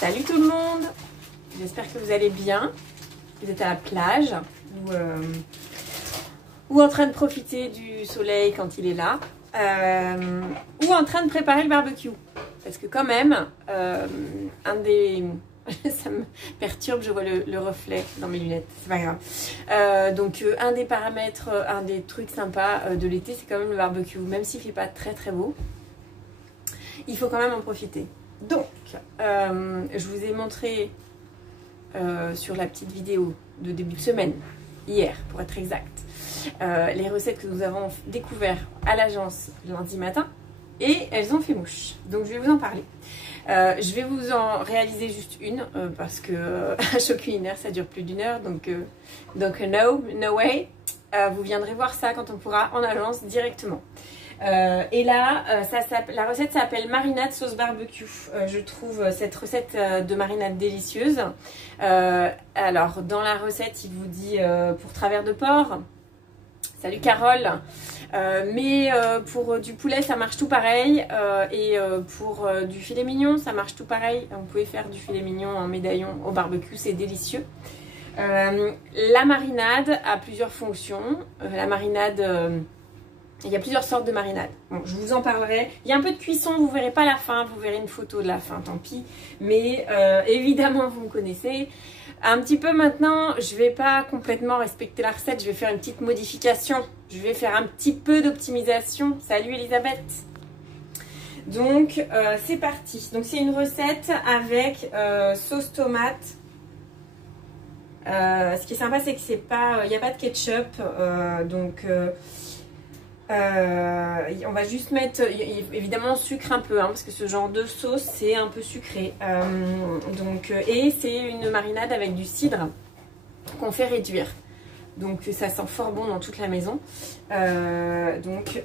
Salut tout le monde, j'espère que vous allez bien. Vous êtes à la plage ou en train de profiter du soleil quand il est là, ou en train de préparer le barbecue. Parce que quand même, un des... ça me perturbe, je vois le reflet dans mes lunettes, c'est pas grave. Donc un des paramètres, un des trucs sympas de l'été, c'est quand même le barbecue. Même s'il fait pas très très beau, il faut quand même en profiter. Donc, je vous ai montré sur la petite vidéo de début de semaine, hier pour être exact, les recettes que nous avons découvertes à l'agence lundi matin et elles ont fait mouche. Donc je vais vous en parler. Je vais vous en réaliser juste une parce que un show culinaire ça dure plus d'1 heure, donc no way. Vous viendrez voir ça quand on pourra en agence directement. Et là, la recette s'appelle marinade sauce barbecue. Je trouve cette recette de marinade délicieuse. Alors, dans la recette, il vous dit pour travers de porc. Salut Carole. Mais pour du poulet, ça marche tout pareil. Et pour du filet mignon, ça marche tout pareil. Vous pouvez faire du filet mignon en médaillon au barbecue, c'est délicieux. La marinade a plusieurs fonctions. La marinade... il y a plusieurs sortes de marinades. Bon, je vous en parlerai. Il y a un peu de cuisson, vous ne verrez pas la fin, vous verrez une photo de la fin, tant pis. Mais évidemment, vous me connaissez. Un petit peu maintenant, je ne vais pas complètement respecter la recette, je vais faire une petite modification. Je vais faire un petit peu d'optimisation. Salut Elisabeth. Donc, c'est parti. Donc, c'est une recette avec sauce tomate. Ce qui est sympa, c'est que c'est pas, il n'y a pas de ketchup. On va juste mettre, évidemment, sucre un peu, hein, parce que ce genre de sauce, c'est un peu sucré. Et c'est une marinade avec du cidre qu'on fait réduire. Donc ça sent fort bon dans toute la maison. Donc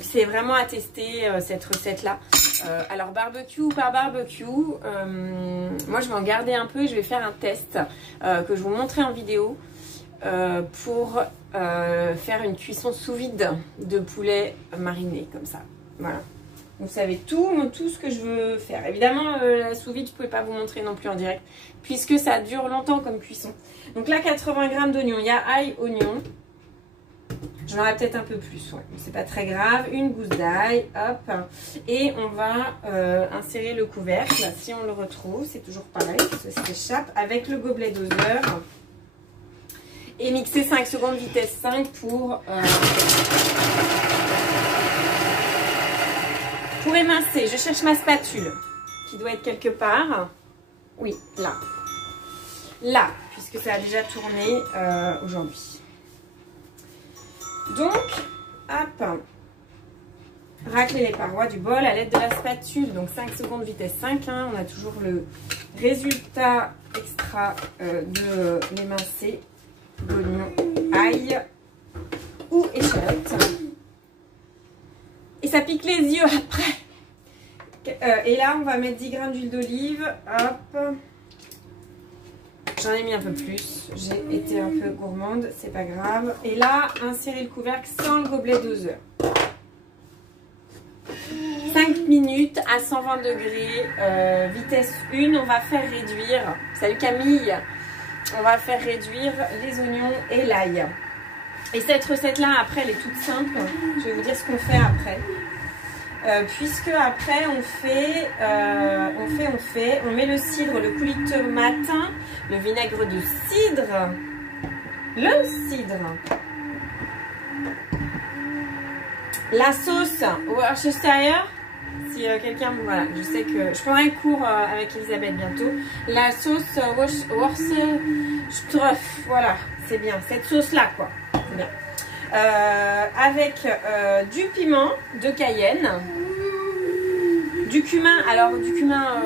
c'est vraiment à tester cette recette-là. Alors barbecue ou pas barbecue, moi je vais en garder un peu et je vais faire un test que je vous montrerai en vidéo. Pour faire une cuisson sous vide de poulet mariné comme ça. Voilà. Vous savez tout ce que je veux faire. Évidemment, la sous vide, je ne pouvais pas vous montrer non plus en direct puisque ça dure longtemps comme cuisson. Donc là, 80 g d'oignons. Il y a ail, oignon. J'en aurai peut-être un peu plus. Ouais. C'est pas très grave. Une gousse d'ail. Hop. Et on va insérer le couvercle. Si on le retrouve, c'est toujours pareil. Ça s'échappe avec le gobelet doseur. Et mixer 5 secondes vitesse 5 pour émincer. Je cherche ma spatule qui doit être quelque part. Oui, là. Là, puisque ça a déjà tourné aujourd'hui. Donc, hop, racler les parois du bol à l'aide de la spatule. Donc 5 secondes vitesse 5. Hein, on a toujours le résultat extra de l'émincer. D'oignon, ail ou échalote. Et ça pique les yeux après. Et là, on va mettre 10 g d'huile d'olive. Hop. J'en ai mis un peu plus. J'ai été un peu gourmande, c'est pas grave. Et là, insérer le couvercle sans le gobelet doseur. 5 minutes à 120 degrés, vitesse 1. On va faire réduire. Salut Camille. On va faire réduire les oignons et l'ail. Et cette recette-là, après, elle est toute simple. Je vais vous dire ce qu'on fait après. Puisque après, on met le cidre, le coulis de tomate, le vinaigre de cidre, le cidre, la sauce Worcestershire. Si quelqu'un, voilà, je sais que je prendrai un cours avec Elisabeth bientôt. La sauce Worcestershire, voilà, c'est bien. Cette sauce-là, quoi, c'est bien. Avec du piment de Cayenne, du cumin, alors du cumin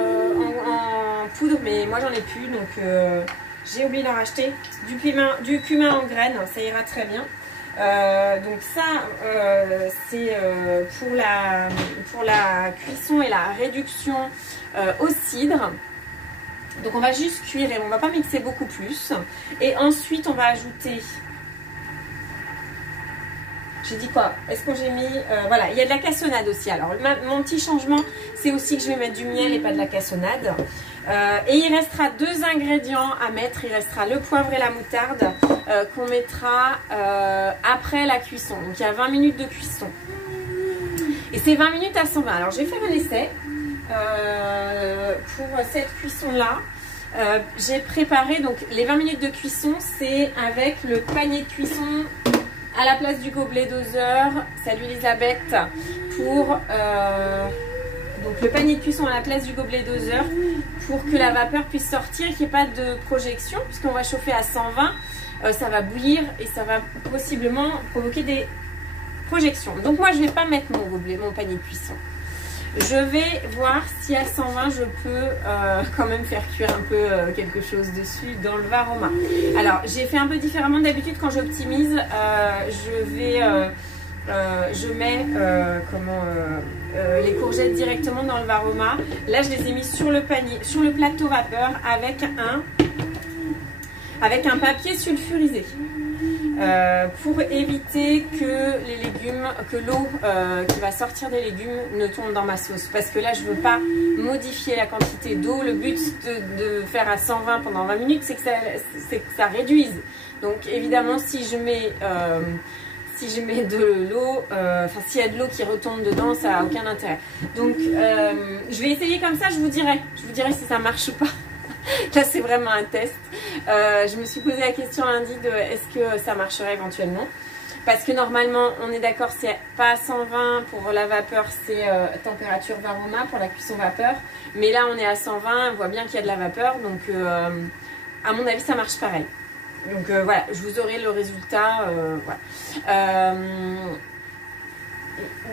en poudre, mais moi j'en ai plus, donc j'ai oublié d'en racheter. Du cumin en graines, ça ira très bien. Donc ça c'est pour la cuisson et la réduction au cidre. Donc on va juste cuire et on va pas mixer beaucoup plus. Et ensuite on va ajouter, J'ai dit quoi? Est-ce que j'ai mis... voilà, il y a de la cassonade aussi. Alors, mon petit changement, c'est aussi que je vais mettre du miel et pas de la cassonade. Et il restera 2 ingrédients à mettre. Il restera le poivre et la moutarde qu'on mettra après la cuisson. Donc, il y a 20 minutes de cuisson. Et c'est 20 minutes à 120. Alors, je vais faire un essai pour cette cuisson-là. J'ai préparé, donc les 20 minutes de cuisson, c'est avec le panier de cuisson à la place du gobelet doseur. Salut Elisabeth. Pour donc le panier de cuisson à la place du gobelet doseur pour que la vapeur puisse sortir et qu'il n'y ait pas de projection, puisqu'on va chauffer à 120. Ça va bouillir et ça va possiblement provoquer des projections. Donc moi je ne vais pas mettre mon panier de cuisson. Je vais voir si à 120 je peux quand même faire cuire un peu quelque chose dessus dans le Varoma. Alors j'ai fait un peu différemment d'habitude quand j'optimise. Je mets les courgettes directement dans le Varoma. Là je les ai mis sur le panier, sur le plateau vapeur avec un papier sulfurisé. Pour éviter que les légumes, que l'eau qui va sortir des légumes ne tombe dans ma sauce. Parce que là, je ne veux pas modifier la quantité d'eau. Le but de faire à 120 pendant 20 minutes, c'est que ça réduise. Donc évidemment, si je mets de l'eau, enfin s'il y a de l'eau qui retombe dedans, ça n'a aucun intérêt. Donc je vais essayer comme ça, je vous dirai si ça marche ou pas. Là c'est vraiment un test. Je me suis posé la question lundi de est-ce que ça marcherait éventuellement, parce que normalement on est d'accord, c'est pas à 120 pour la vapeur, c'est température Varoma pour la cuisson vapeur, mais là on est à 120, on voit bien qu'il y a de la vapeur, donc à mon avis ça marche pareil. Donc voilà, je vous aurai le résultat. Voilà.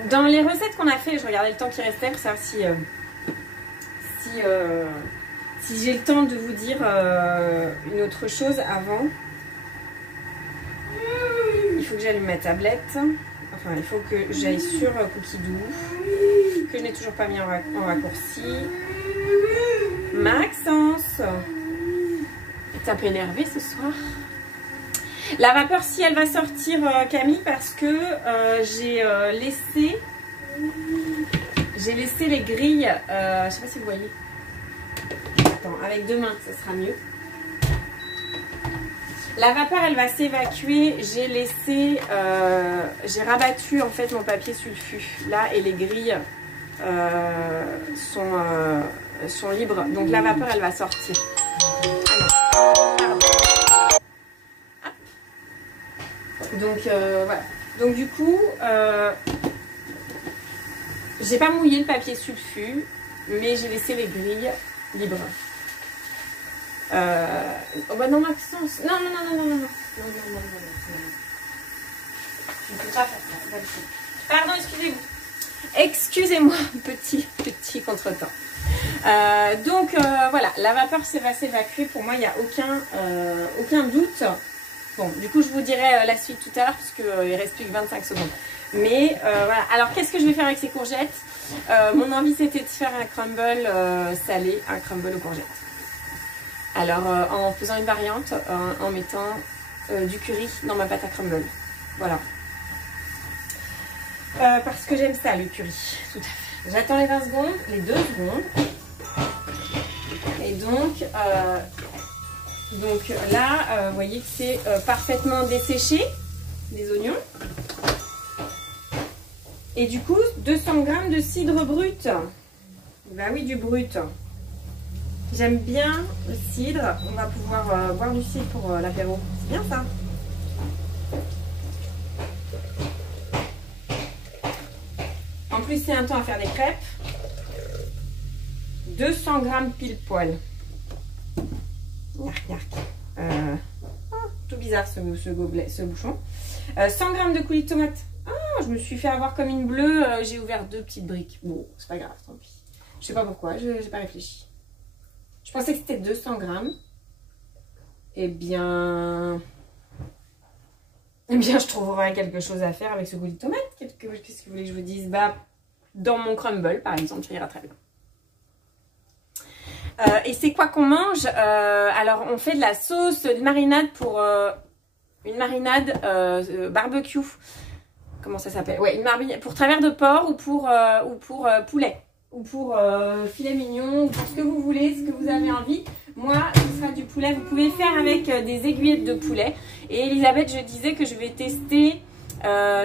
Dans les recettes qu'on a fait, je regardais le temps qui restait pour savoir si j'ai le temps de vous dire une autre chose avant. Il faut que j'allume ma tablette. Enfin, il faut que j'aille sur Cookidoo, que je n'ai toujours pas mis en raccourci. Maxence, t'es un peu énervé ce soir. La vapeur, si elle va sortir, Camille, parce que j'ai laissé les grilles. Je sais pas si vous voyez. Attends, avec 2 mains, ça sera mieux. La vapeur, elle va s'évacuer. J'ai rabattu en fait mon papier sulfu là et les grilles sont libres. Donc la vapeur, elle va sortir. Donc voilà. Donc du coup, j'ai pas mouillé le papier sulfu, mais j'ai laissé les grilles libres. Oh bah non Maxence, non. Je ne peux pas faire ça. Pardon, excusez-moi, petit contretemps. Donc voilà, la vapeur va s'évacuer. Pour moi, il n'y a aucun doute. Bon, du coup, je vous dirai la suite tout à l'heure, puisqu'il ne reste plus que 25 secondes. Mais voilà, alors qu'est-ce que je vais faire avec ces courgettes? Mon envie, c'était de faire un crumble salé, un crumble aux courgettes. Alors, en faisant une variante, en mettant du curry dans ma pâte à crumble. Voilà. Parce que j'aime ça, le curry. Tout à fait. J'attends les 20 secondes, les 2 secondes. Et donc là, vous voyez que c'est parfaitement desséché, les oignons. Et du coup, 200 g de cidre brut. Bah oui, du brut. J'aime bien le cidre. On va pouvoir boire du cidre pour l'apéro. C'est bien ça. En plus, c'est un temps à faire des crêpes. 200 g pile poil. Tout bizarre ce gobelet, ce bouchon. 100 g de coulis de tomate. Ah, je me suis fait avoir comme une bleue. J'ai ouvert 2 petites briques. Bon, c'est pas grave, tant pis. Je sais pas pourquoi, je n'ai pas réfléchi. Je pensais que c'était 200 g. Eh bien, je trouverai quelque chose à faire avec ce coulis de tomate. Qu'est-ce que vous voulez que je vous dise? Bah, dans mon crumble, par exemple, ça ira très bien. Et c'est quoi qu'on mange? Alors on fait de la sauce, de marinade pour une marinade barbecue. comment ça s'appelle? Ouais, une marmite pour travers de porc ou pour poulet. Ou pour filet mignon, ou pour ce que vous voulez, ce que vous avez envie. Moi, ce sera du poulet. Vous pouvez faire avec des aiguillettes de poulet. Et Elisabeth, je disais que je vais tester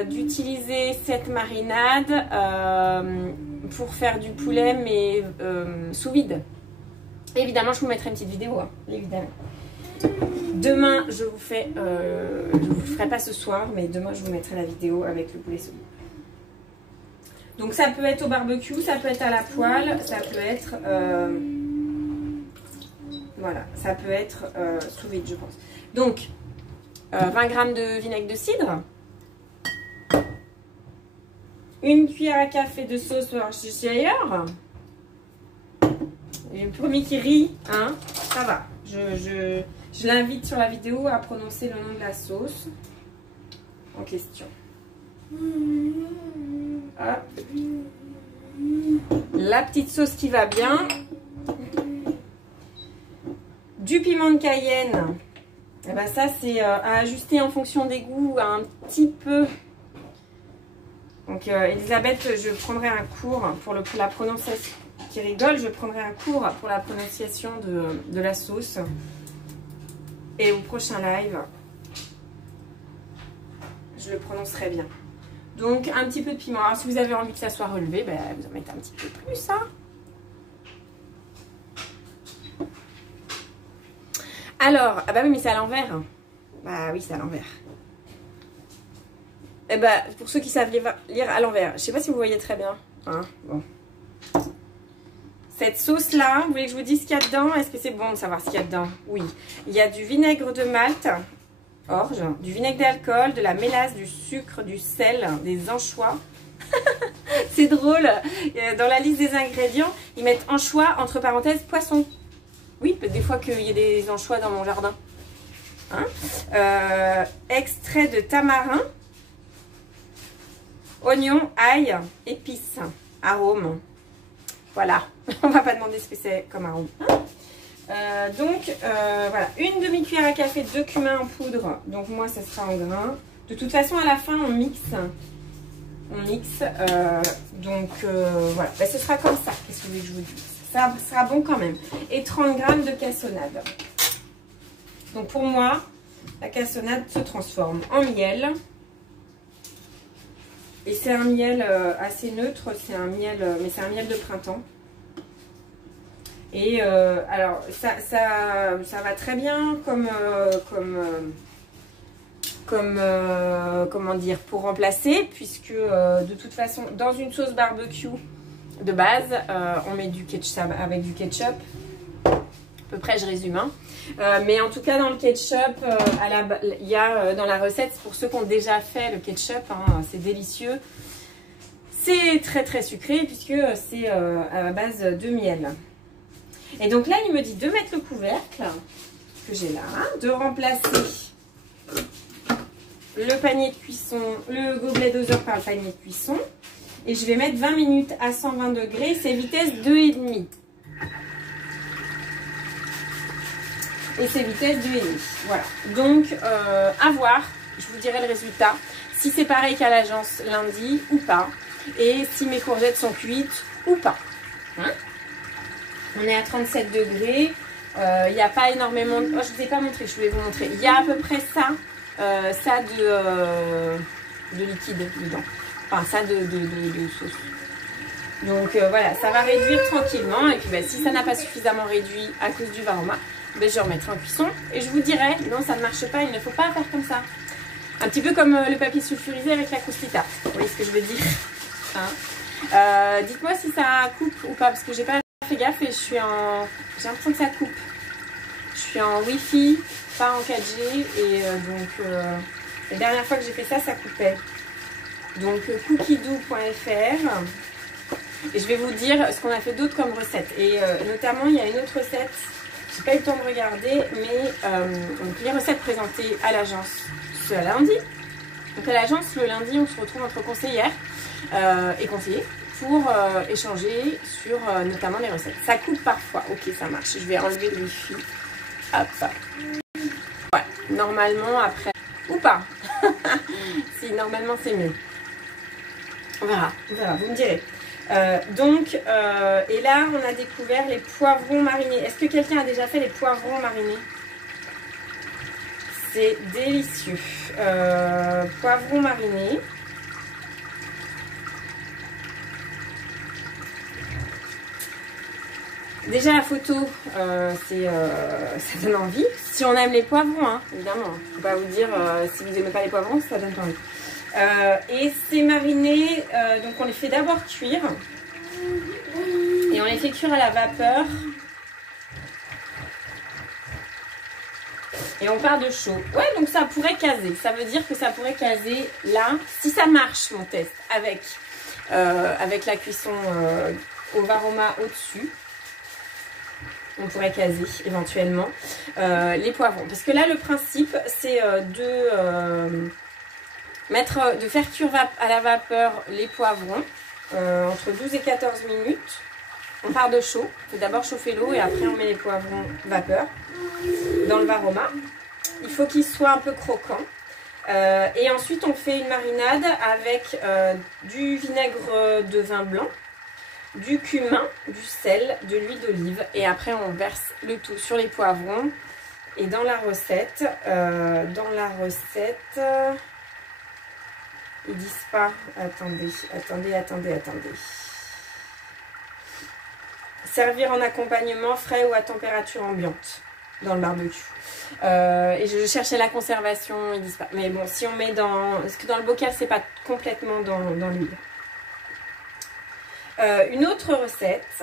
d'utiliser cette marinade pour faire du poulet, mais sous vide. Évidemment, je vous mettrai une petite vidéo, hein, évidemment. Demain, je vous ferai pas ce soir, mais demain, je vous mettrai la vidéo avec le poulet sous vide. Donc ça peut être au barbecue, ça peut être à la poêle, ça peut être voilà, ça peut être sous vide, je pense. Donc 20 g de vinaigre de cidre, une cuillère à café de sauce Worcestershire. J'ai le premier qui rit, hein, ça va. Je l'invite sur la vidéo à prononcer le nom de la sauce en question. Hop. La petite sauce qui va bien, du piment de Cayenne, et ben ça c'est à ajuster en fonction des goûts un petit peu. Donc Elisabeth, je prendrai un cours pour la prononciation, qui rigole, je prendrai un cours pour la prononciation de la sauce, et au prochain live je le prononcerai bien. Donc un petit peu de piment. Alors si vous avez envie que ça soit relevé, ben, vous en mettez un petit peu plus. Hein. Alors, ah bah oui, mais c'est à l'envers. Bah oui, c'est à l'envers. Eh ben, pour ceux qui savent lire à l'envers, je sais pas si vous voyez très bien. Hein, bon. Cette sauce là, vous voulez que je vous dise ce qu'il y a dedans? Est-ce que c'est bon de savoir ce qu'il y a dedans? Oui. Il y a du vinaigre de Malte. Orge, du vinaigre d'alcool, de la mélasse, du sucre, du sel, des anchois. C'est drôle. Dans la liste des ingrédients, ils mettent anchois entre parenthèses poisson. Oui, des fois qu'il y a des anchois dans mon jardin. Hein, extrait de tamarin, oignon, ail, épices, arôme. Voilà. On va pas demander ce que c'est comme arôme. Voilà, une demi-cuillère à café de cumin en poudre. Donc moi, ça sera en grains. De toute façon, à la fin, on mixe. Voilà, ben, ce sera comme ça. Qu'est-ce que vous voulez que je vous dise? Ça sera bon quand même. Et 30 g de cassonade. Donc pour moi, la cassonade se transforme en miel. Et c'est un miel assez neutre. C'est un miel, mais c'est un miel de printemps. Et alors ça va très bien comment dire, pour remplacer, puisque de toute façon dans une sauce barbecue de base on met du ketchup avec du ketchup, à peu près, je résume, hein. Mais en tout cas dans le ketchup il y a dans la recette, pour ceux qui ont déjà fait le ketchup, hein, c'est délicieux, c'est très très sucré puisque c'est à base de miel. Et donc là, il me dit de mettre le couvercle que j'ai là, hein, de remplacer le panier de cuisson, le gobelet doseur par le panier de cuisson. Et je vais mettre 20 minutes à 120 degrés, c'est vitesse 2,5. Et c'est vitesse 2,5. Voilà. Donc, à voir, je vous dirai le résultat. Si c'est pareil qu'à l'agence lundi ou pas. Et si mes courgettes sont cuites ou pas. Hein? On est à 37 degrés. Il n'y a pas énormément de... Oh, je ne vous ai pas montré, je voulais vous montrer. Il y a à peu près ça de liquide dedans. Enfin, ça de sauce. Donc voilà, ça va réduire tranquillement. Et puis ben, si ça n'a pas suffisamment réduit à cause du varoma, ben, je remettrai en cuisson. Et je vous dirai, non, ça ne marche pas, il ne faut pas faire comme ça. Un petit peu comme le papier sulfurisé avec la croustita. Vous voyez ce que je veux dire, hein? Dites-moi si ça coupe ou pas, parce que j'ai pas fait gaffe et j'ai l'impression que ça coupe. Je suis en Wi-Fi, pas en 4G, et la dernière fois que j'ai fait ça, ça coupait. Donc cookiedoo.fr, et je vais vous dire ce qu'on a fait d'autre comme recette. Et notamment, il y a une autre recette, j'ai pas eu le temps de regarder, mais donc les recettes présentées à l'agence ce lundi. Donc à l'agence, le lundi, on se retrouve entre conseillères et conseillers pour échanger sur notamment les recettes. Ça coupe parfois, ok, ça marche. Je vais enlever le wifi. Hop. Ouais, normalement après, ou pas. Si, normalement c'est mieux. On verra, vous me direz. Et là, on a découvert les poivrons marinés. Est-ce que quelqu'un a déjà fait les poivrons marinés? C'est délicieux. Poivrons marinés. Déjà la photo, ça donne envie. Si on aime les poivrons, hein, évidemment. Je ne peux pas vous dire si vous n'aimez pas les poivrons, ça donne pas envie. Et c'est mariné, donc on les fait d'abord cuire. Et on les fait cuire à la vapeur. Et on part de chaud. Ouais, donc ça pourrait caser. Ça veut dire que ça pourrait caser là. Si ça marche, mon test, avec la cuisson au Varoma au-dessus, on pourrait caser éventuellement les poivrons. Parce que là, le principe, c'est de faire cuire à la vapeur les poivrons entre 12 et 14 minutes. On part de chaud. On fait d'abord chauffer l'eau et après on met les poivrons vapeur dans le Varoma. Il faut qu'ils soient un peu croquants. Et ensuite, on fait une marinade avec du vinaigre de vin blanc, du cumin, du sel, de l'huile d'olive. Et après, on verse le tout sur les poivrons. Et dans la recette, ils disent pas... Attendez. Servir en accompagnement frais ou à température ambiante dans le barbecue. Et je cherchais la conservation, ils disent pas. Mais bon, si on met dans... Parce que dans le bocal, c'est pas complètement dans l'huile. Une autre recette.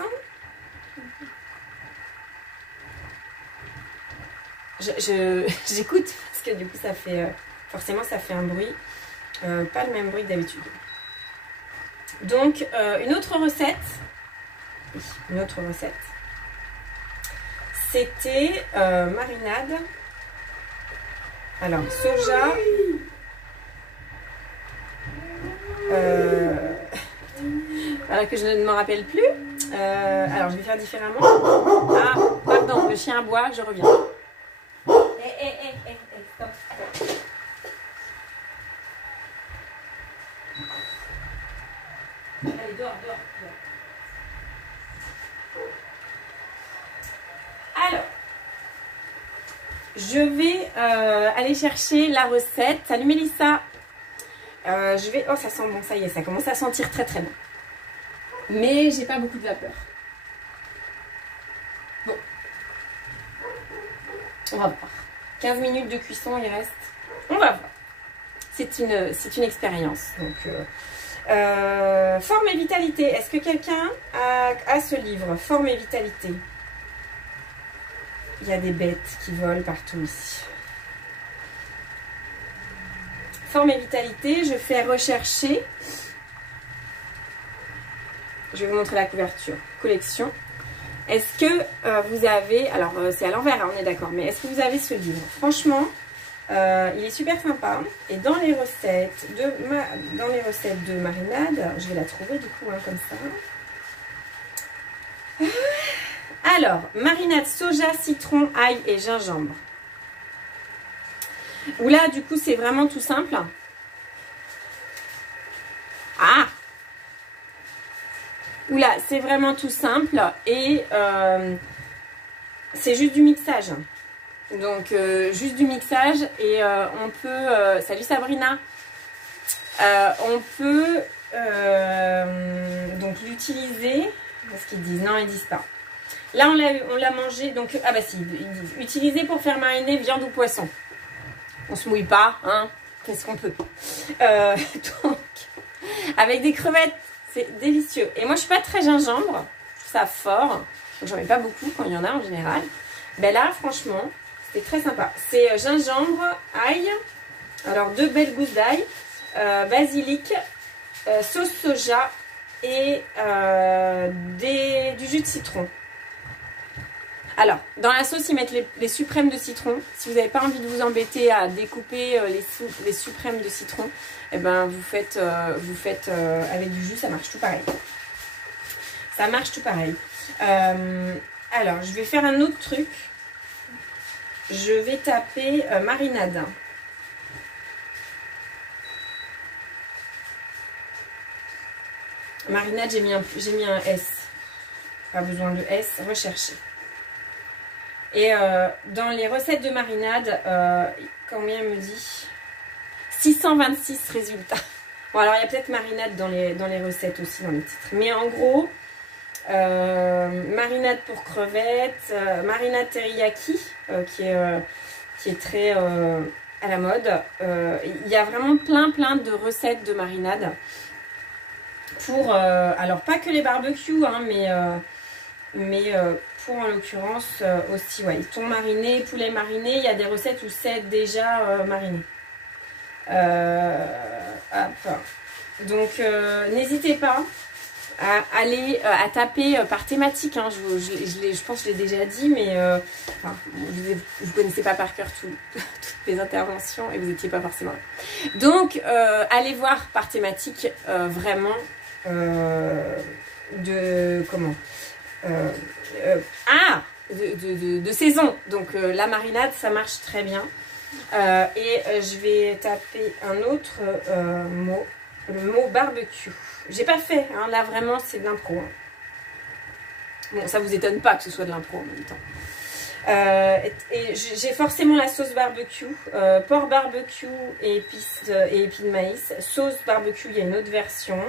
J'écoute parce que du coup, ça fait... forcément, ça fait un bruit. Pas le même bruit que d'habitude. Donc, une autre recette. Une autre recette. C'était marinade. Alors, soja. Voilà que je ne me rappelle plus. Alors, je vais faire différemment. Ah, pardon, le chien aboie, je reviens. Stop. Allez, dehors. Alors, je vais aller chercher la recette. Salut Mélissa. Oh, ça sent bon, ça y est, ça commence à sentir très très bon. Mais j'ai pas beaucoup de vapeur. Bon. On va voir. 15 minutes de cuisson, il reste. On va voir. C'est une expérience. Donc, Forme et vitalité. Est-ce que quelqu'un a ce livre? Forme et vitalité. Il y a des bêtes qui volent partout ici. Forme et vitalité, je fais rechercher. Je vais vous montrer la couverture. Collection. Est-ce que vous avez... Alors, c'est à l'envers, hein, on est d'accord. Mais est-ce que vous avez ce livre? Franchement, il est super sympa. Et dans les recettes de marinade, je vais la trouver du coup, hein, comme ça. Alors, marinade soja, citron, ail et gingembre. Où là, du coup, c'est vraiment tout simple. Ah! Oula, c'est vraiment tout simple et c'est juste du mixage. Donc, juste du mixage et on peut... salut Sabrina! On peut donc l'utiliser... Qu'est-ce qu'ils disent? Non, ils disent pas. Là, on l'a mangé. Donc, ah bah si, ils disent. Utiliser pour faire mariner viande ou poisson. On se mouille pas, hein? Qu'est-ce qu'on peut? Donc, avec des crevettes. C'est délicieux. Et moi, je suis pas très gingembre. Je trouve ça fort. Donc, j'en mets pas beaucoup quand il y en a en général. Ben là, franchement, c'est très sympa. C'est gingembre, ail. Alors, 2 belles gousses d'ail. Basilic. Sauce soja. Et du jus de citron. Alors, dans la sauce, ils mettent les suprêmes de citron. Si vous n'avez pas envie de vous embêter à découper les suprêmes de citron, eh ben, vous faites avec du jus, ça marche tout pareil. Ça marche tout pareil. Alors, je vais faire un autre truc. Je vais taper marinade. Marinade, j'ai mis un S. Pas besoin de S, rechercher. Et dans les recettes de marinade, combien il me dit 626 résultats. Bon, alors il y a peut-être marinade dans les recettes aussi, dans les titres. Mais en gros, marinade pour crevettes, marinade teriyaki, qui est très à la mode. Il y a vraiment plein de recettes de marinade. Pour, alors pas que les barbecues, hein, mais pour en l'occurrence aussi, ouais, thon mariné, poulet mariné, il y a des recettes où c'est déjà mariné. Hop. Donc n'hésitez pas à aller à taper par thématique, hein. Je pense que je l'ai déjà dit, mais enfin, vous ne connaissez pas par cœur toutes les interventions et vous n'étiez pas forcément là. Donc allez voir par thématique vraiment de saison. Donc la marinade, ça marche très bien. Et je vais taper un autre mot, le mot barbecue. J'ai pas fait, hein, là vraiment c'est de l'impro. Hein. Bon, ça vous étonne pas que ce soit de l'impro en même temps. Et j'ai forcément la sauce barbecue, porc barbecue et épis de maïs. Sauce barbecue, il y a une autre version.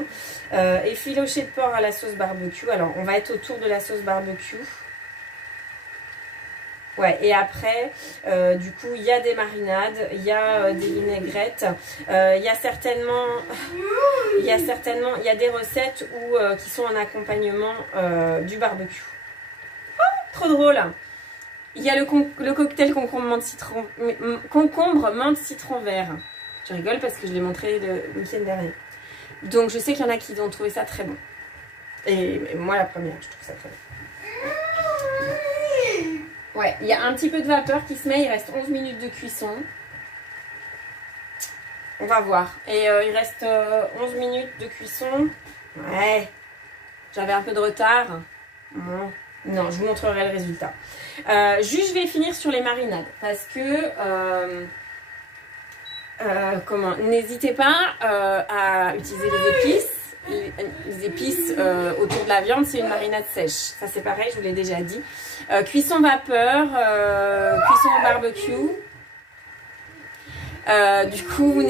Effiloché de porc à la sauce barbecue. Alors on va être autour de la sauce barbecue. Ouais, et après, du coup, il y a des marinades, il y a des vinaigrettes, il y a certainement, il y a des recettes qui sont en accompagnement du barbecue. Oh, trop drôle! Il y a le cocktail concombre menthe citron vert. Je rigole parce que je l'ai montré le week-end dernier. Donc je sais qu'il y en a qui ont trouvé ça très bon. Et moi la première, je trouve ça très bon. Ouais, il y a un petit peu de vapeur qui se met, il reste 11 minutes de cuisson. On va voir. Et il reste 11 minutes de cuisson. Ouais, j'avais un peu de retard. Non, je vous montrerai le résultat. Juste, je vais finir sur les marinades. Parce que, n'hésitez pas à utiliser les épices. Les épices autour de la viande, c'est une marinade sèche. Ça, c'est pareil, je vous l'ai déjà dit. Cuisson vapeur, cuisson au barbecue. Du coup, vous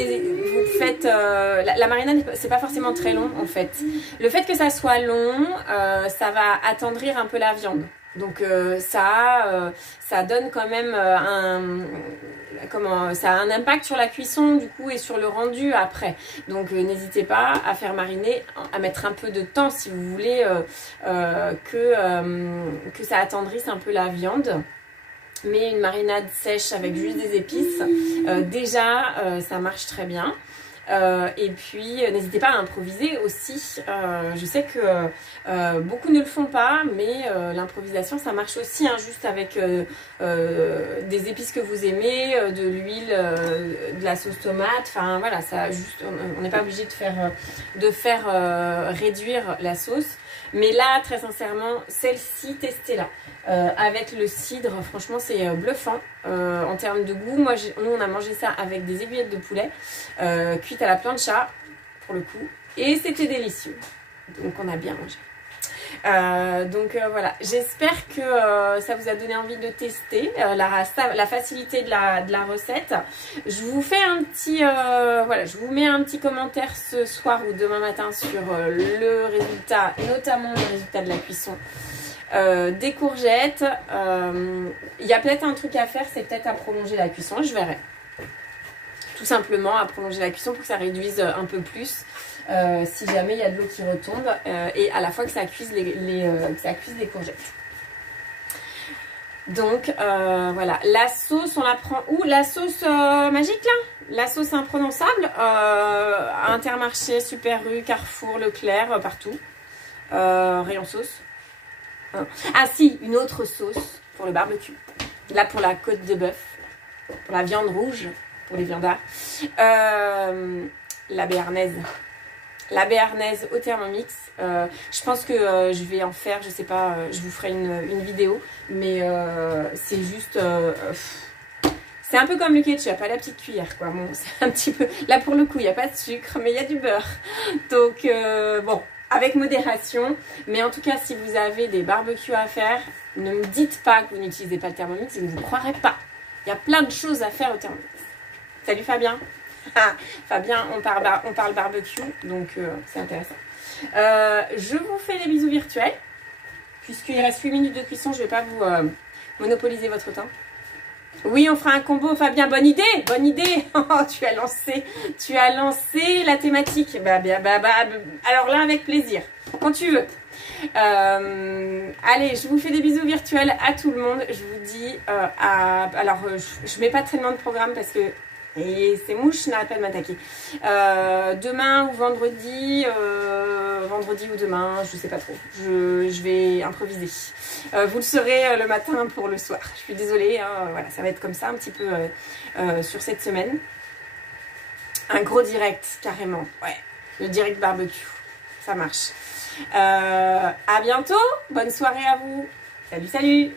faites la marinade, c'est pas forcément très long en fait. Le fait que ça soit long, ça va attendrir un peu la viande. Donc ça donne quand même ça a un impact sur la cuisson du coup et sur le rendu après. Donc n'hésitez pas à faire mariner, à mettre un peu de temps si vous voulez que ça attendrisse un peu la viande. Mais une marinade sèche avec juste des épices, déjà ça marche très bien. Et puis n'hésitez pas à improviser aussi. Je sais que beaucoup ne le font pas, mais l'improvisation ça marche aussi, hein, juste avec des épices que vous aimez, de l'huile, de la sauce tomate. Enfin voilà, ça juste, on n'est pas obligé de faire réduire la sauce. Mais là, très sincèrement, celle-ci, testez-la. Avec le cidre, franchement, c'est bluffant en termes de goût. Moi, nous, on a mangé ça avec des aiguillettes de poulet cuites à la plancha, pour le coup. Et c'était délicieux. Donc, on a bien mangé. Voilà, j'espère que ça vous a donné envie de tester la facilité de la recette. Je vous fais un petit je vous mets un petit commentaire ce soir ou demain matin sur le résultat, notamment le résultat de la cuisson des courgettes. Il y a peut-être un truc à faire, c'est peut-être à prolonger la cuisson, je verrai. Tout simplement à prolonger la cuisson pour que ça réduise un peu plus. Si jamais il y a de l'eau qui retombe et à la fois que ça cuise les courgettes. Donc voilà, la sauce on la prend où? La sauce magique là, la sauce imprononçable, Intermarché, Super U, Carrefour, Leclerc, partout. Rayon sauce. Ah si, une autre sauce pour le barbecue. Là pour la côte de bœuf, pour la viande rouge, pour les viandards. La béarnaise. La béarnaise au Thermomix. Je pense que je vais en faire, je sais pas, je vous ferai une vidéo. Mais c'est juste... c'est un peu comme le ketchup, à la petite cuillère quoi. Bon, c'est un petit peu... Là pour le coup, il n'y a pas de sucre, mais il y a du beurre. Donc bon, avec modération. Mais en tout cas, si vous avez des barbecues à faire, ne me dites pas que vous n'utilisez pas le Thermomix, je ne vous croirai pas. Il y a plein de choses à faire au Thermomix. Salut Fabien. Fabien, on parle barbecue, donc c'est intéressant. Je vous fais des bisous virtuels. Puisqu'il reste 8 minutes de cuisson, je ne vais pas vous monopoliser votre temps. Oui, on fera un combo, Fabien. Bonne idée, bonne idée. Tu as lancé la thématique. Alors là, avec plaisir, quand tu veux. Allez, je vous fais des bisous virtuels à tout le monde. Je vous dis alors, je mets pas tellement de programme parce que et ces mouches n'arrêtent pas de m'attaquer. Demain ou vendredi, ou demain, je sais pas trop. Je vais improviser. Vous le saurez le matin pour le soir. Je suis désolée, hein, voilà, ça va être comme ça un petit peu sur cette semaine. Un gros direct, carrément. Ouais, le direct barbecue. Ça marche. À bientôt. Bonne soirée à vous. Salut, salut.